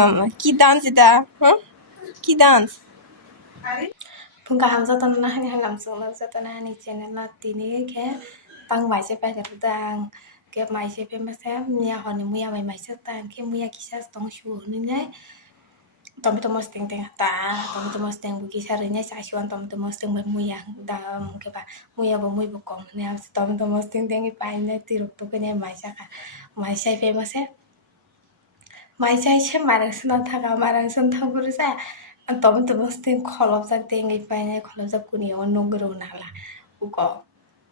মামা কি ডান্স এটা হ্যাঁ কি dance Pungka hamza tanah hani langsung hamza tanah hani channel na tini ke pang mai se pa ke tang ke mai se pe ma se mia honi muya mai se tang ke muya kisa tong shu ni ne tom mos teng teng ta tom mos teng bu kisa renya sa shuan tom mos teng ba muya da ke ba muya ba muy bu kom ne tom mos teng teng i pa ne ti ruk to ke ne mai sa ka mai se pe ma se mai se marang sun ta ka marang sun ta buru sa tome mos teng kholop jak teng i pa ne kholop jak kuni on no gro na la u ko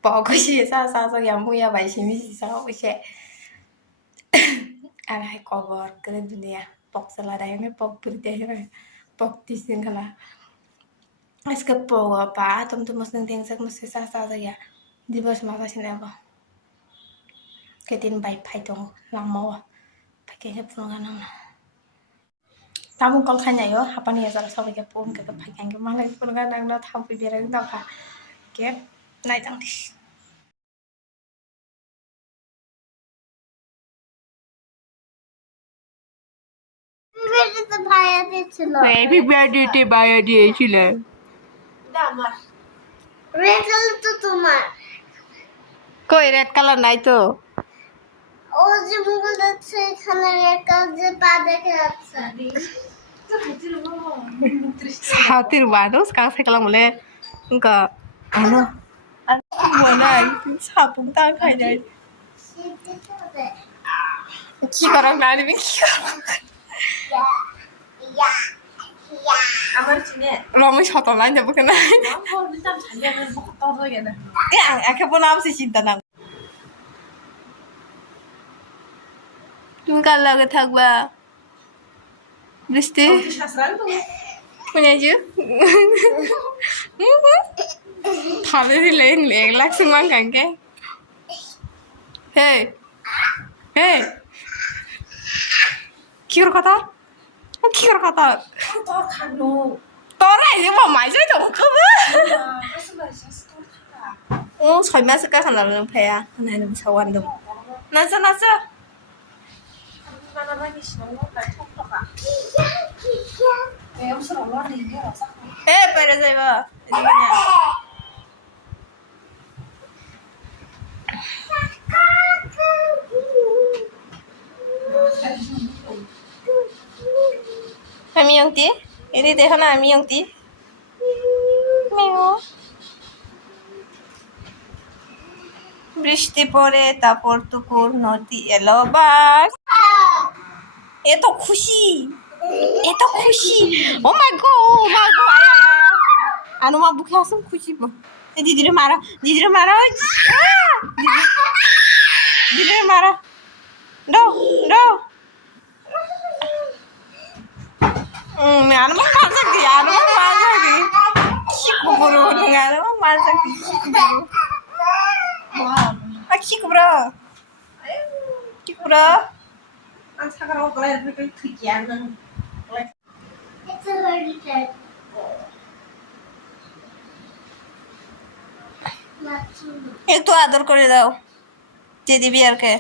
po ko shi sa ya muya bai shi mi sa o she আর হাই কবর করে দুনিয়া পক চালা দেয় আমি পক পুরিতে পক তিসিন খালা আজকে পক পা তুমি মসলিন টিং সাক মসে সা সা জায়গা দিবস মাবা সিনাব কেদিন বাই ফাই দङ লামো ফাইকে ফুলগান তামু কল খাইনাयो हापानि याजारा सबाइके फन के फाइकांगे मालाय फुलगान आंना थांफै बेरायनो दाखा के नायदां হ্যাপি বার্থডে ভাইয়া দিয়েছিল রেড কালার তো তোমার কই রেড কালার নাই তো ও যে মুগল যাচ্ছে এখানে রেড কালার যে পা দেখে যাচ্ছে সাথীর মানুষ কাছে গেলাম বলে ano wala sabong tang খাই যায় কি করো না আমি কি করো আমার চিনে রমেশ শতলাই যাবো কেন দিতাম ছাড়িয়ে বহুত হয়ে গেল একেবারে নামছি চিন্তা না তুমি কার লাগে থাকবা বৃষ্টি শুনেছি ভালো দিলে এক লাখ সুমান কাঙ্কে হে হে কি কথা কি কথা তোর খানো তোর আইলে মামাই যাই তো খবর 어 설마 색깔하려는 배야 나는 저완도 나자 나나나기 싫어 나 톡톡아 왜 없어 올라오는 게 없어 에 빨리 잡아 이거냐 আমি আংটি এদি দেখো না আমি আংটি মেও বৃষ্টি পড়ে তারপর তুকুর নদী এলো বাস এত খুশি ও মাই গড আনো মা বুকে আসুন খুশি দিদিরে মারা দিদিরে মারা ডো আনো মারা কি কুকুরো আনো মারা কি Kukura 안 사가라고 그래 그렇게 크지 않는 It's a very dead. একটু আদর করে দাও যে দিবি আর কে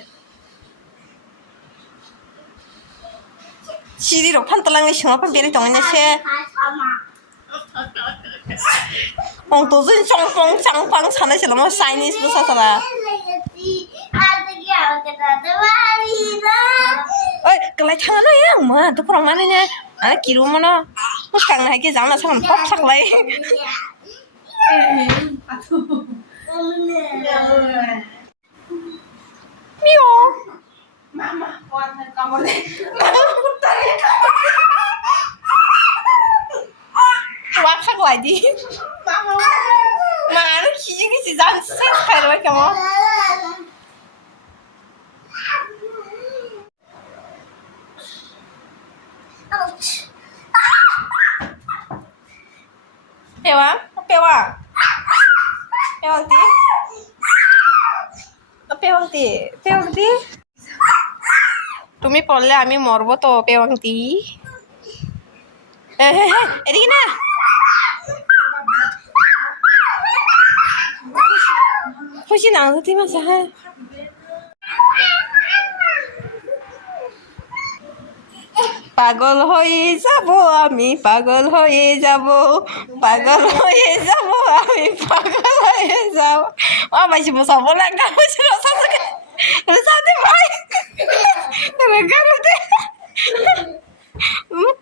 시리로 판떨랑이 심화판 베리 동안야시 도전 쫑쫑 짱빵 차나시라면 사이니스 부사서라 ơi cái này thằng nó ấy mà tôi không ăn nha à kiểu mà nó thằng này cái dáng là thằng bóc sắc lấy miêu mama buat kamar deh quá khác lại đi mà nó khí cái gì dáng xếp khai rồi kìa mà 배워? পেওয়াংতি তুমি পড়লে আমি মরবো তো পেওয়াংতি এদিকে না খুশি না তুই মাসা হ্যাঁ পাগল হয়ে যাব আমি পাগল হয়ে যাব পাগল হয়ে যাব আমি পাগল হয়ে যাব ও বাইসি মোসাব না গান বসে রসাতে ভাই গানতে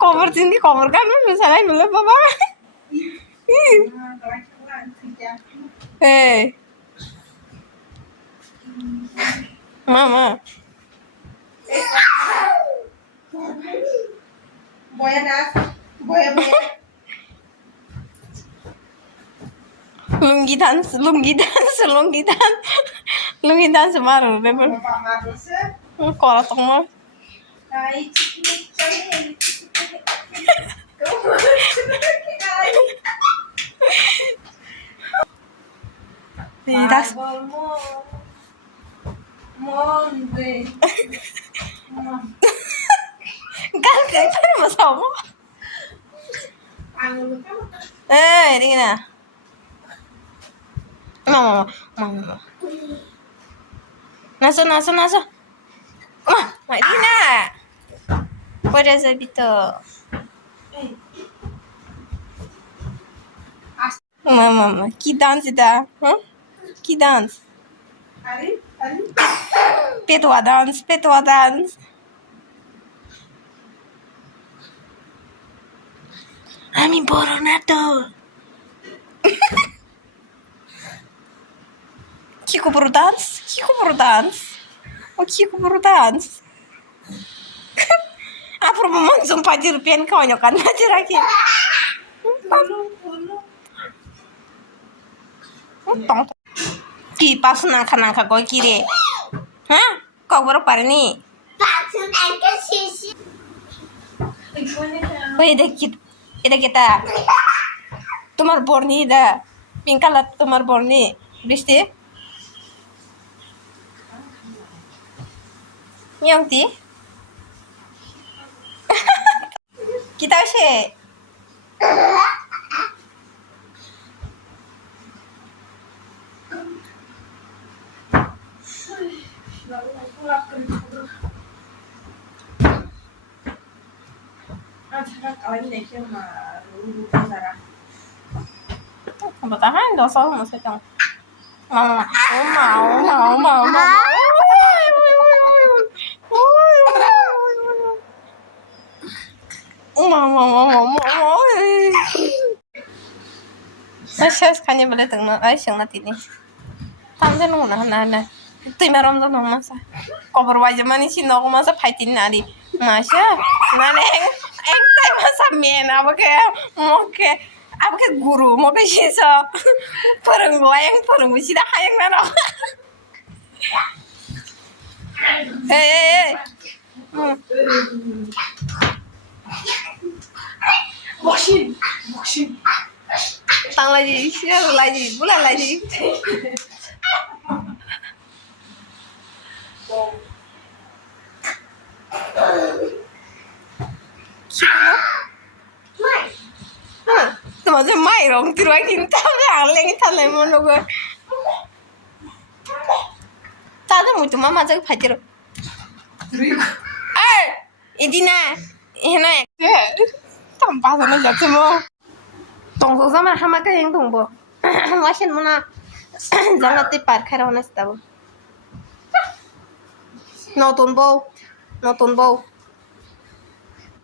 কবর চিন্তি কবর গান সারাই নুলে বাবা এই মামা Lungi dance maru beber kora tong das kan kan masama ini na mama nasa Marina pode ser bito mama que dance da que dance petua dance আমি বড় না তো Kiko pro dance? Kiko pro dance? Apa mau sumpah jerpian kau nyokan aja lagi. Ki pas nangka kau kiri. Hah? Kau baru par ni? Patun angka sisi. Oh এটা kita. তোমার বর্ণি দা pink colour তোমার বর্ণি বৃষ্টি Nyongti kita sih bertahan dosa masih dong mau Saya kanya boleh tengok ay siyang natini. Tanda nung na. Ito maram do nung masa. Cover wajah mani si nong masa fighting nari. Masa nane ek tay masa men apa ke guru mau ke sisa. Perenggu sida hayang nano. Hey. Boxing. Tang lagi, siapa lagi, bulan lagi. Tuma je mai rong tirwa kinta ga leng thale monogo. Tada mutu mama jag phajiro. Ai, idina. Ina. Tampa sana jatuh mo. Tunggu sama hama ka yang tunggu. Wasin mana? Jangan tipar kara onas tahu. Nonton bau.